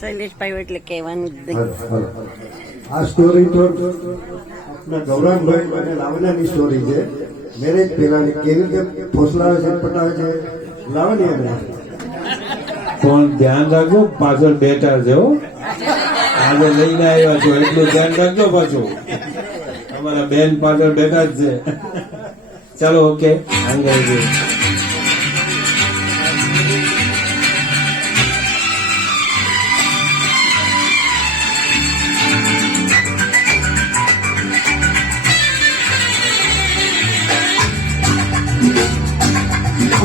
શૈલેષભાઈ એટલે કહેવાનું જ નહીં. આ સ્ટોરી તો આપણા ગૌરાંગભાઈ અને લાવણ્યાની સ્ટોરી છે. મેરેજ પહેલાની કેવી રીતે ફોસલાવે છે, પટાવે છે લાવણ્યાને. પણ ધ્યાન રાખજો, પાછળ બેઠા છે હો. આજે લઈને આવ્યા છો એટલું ધ્યાન રાખજો. પાછું અમારા બેન પાછળ બેઠા જ છે. ચાલો ઓકે આંગળી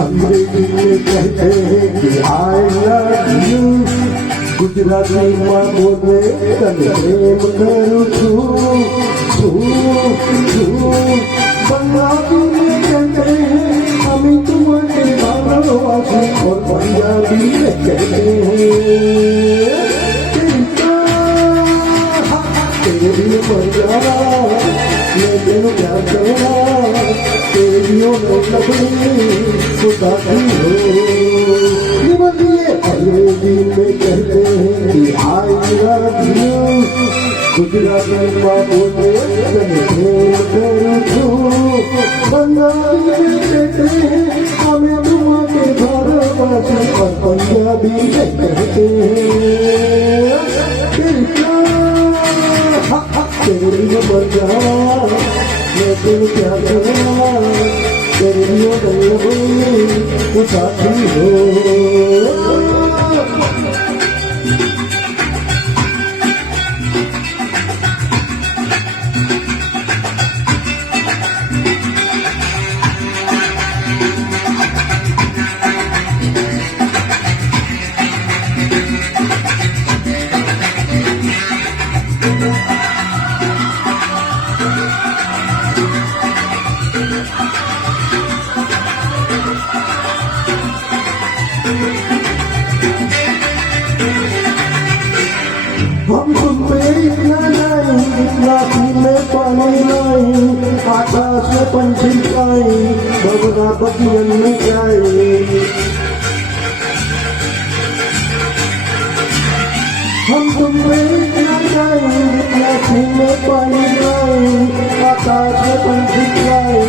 अंग्रेजी में कहते हैं कि आई लव यू, गुजराती में बोले तने प्रेम करूं छू. पंजाबी में कहते हैं हमें तुम्हारे भालोबासी, और पंजाबी में कहते हैं तेरी मजा मैं तेन क्या कहना, तेरियों में लबड़ी सुताती हो. अंग्रेजी में कहते हैं कि आई लव यू, गुजराती में बोले तने प्रेम करूं छू. पंजाबी में कहते हैं हमें तुम्हारे भालोबासी, और पंजाबी में कहते हैं तेरी मजा मैं तेन क्या कहना, तेरियों में लबड़ी साथी हो. हम तुम पे इतना नहीं, नासी में पानी नहीं, आकाश में पंछी गाए, बबरा बगियन में जाए. हम तुम पे इतना नहीं, नासी में पानी नहीं, आकाश में पंछी गाए,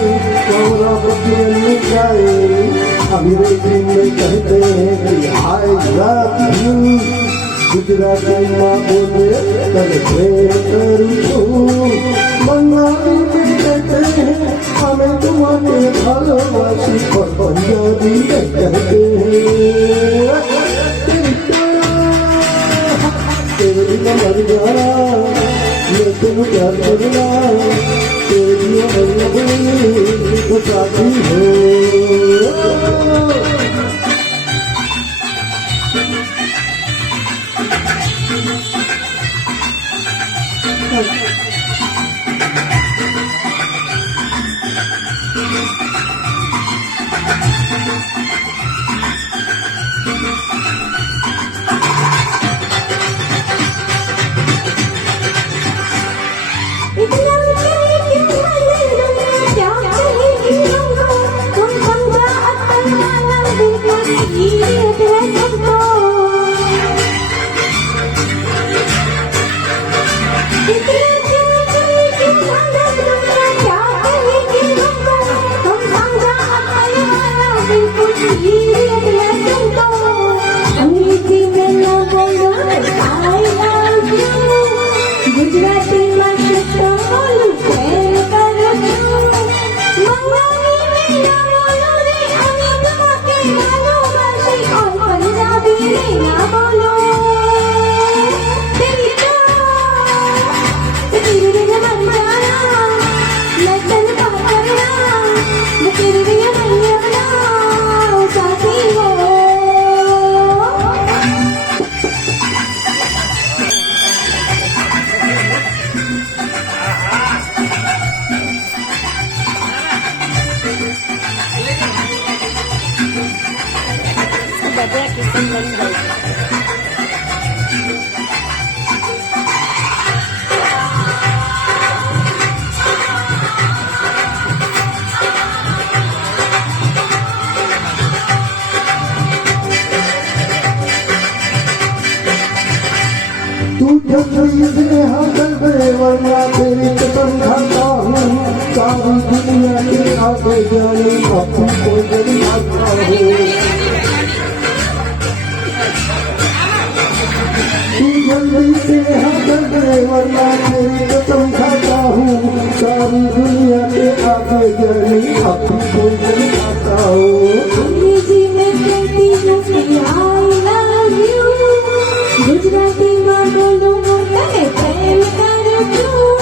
बबरा बगियन में जाए. अंग्रेजी में कहते हैं कि आई लव यू, गुजराती में बोले तने प्रेम करूं छू. बंगाली में कहते हैं हमें तुम्हारे भालोबासी, और पंजाबी में कहते हैं तेरी मजा मैं तुम क्या करना, तेरी लबड़ी साथी हो. બધા કિશન બની જાય છે. तू जल्दी से हाथन पे वरना तेरी कसम खाता हूँ सारी दुनिया के आगे जाने अपनी कोई नहीं आता हूँ तू जल्दी से हाथन पे वरना तेरी कसम खाता हूँ सारी दुनिया के आगे जाने अपनी कोई नहीं आता हूँ अंग्रेजी में कहती हूँ कि I love you ગુજરાતીમાં બોલો તને પ્રેમ કરું છું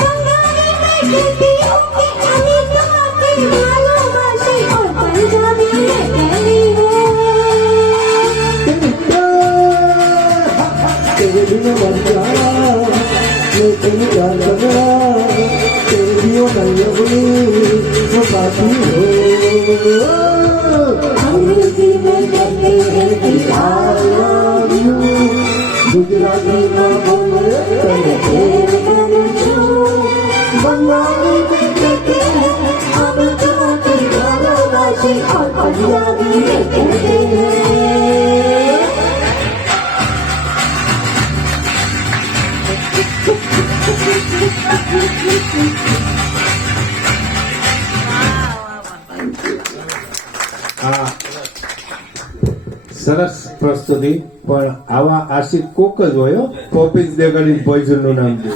બંગાળી में कहती हूँ कि अभी तुम्हारे भालोबाशी और पंजाबी में कहती हूँ तेरे बिना मर जाना मैं तेरी जान बना तेरे दियो नहीं अपनी वो साथी हो अंग्रेजी में कहती है कि I love you गुजराती में बोले तने प्रेम करूँ છું બંગાળી में कहती है अब तुम्हारी भालोबाशी और पंजाबी में कहते हैं આ સરસ પ્રસ્તુતિ પણ આવા આશિક કોક જ હોય હો. પોપીઝ દેગાડી પોઈઝન નું નામ દે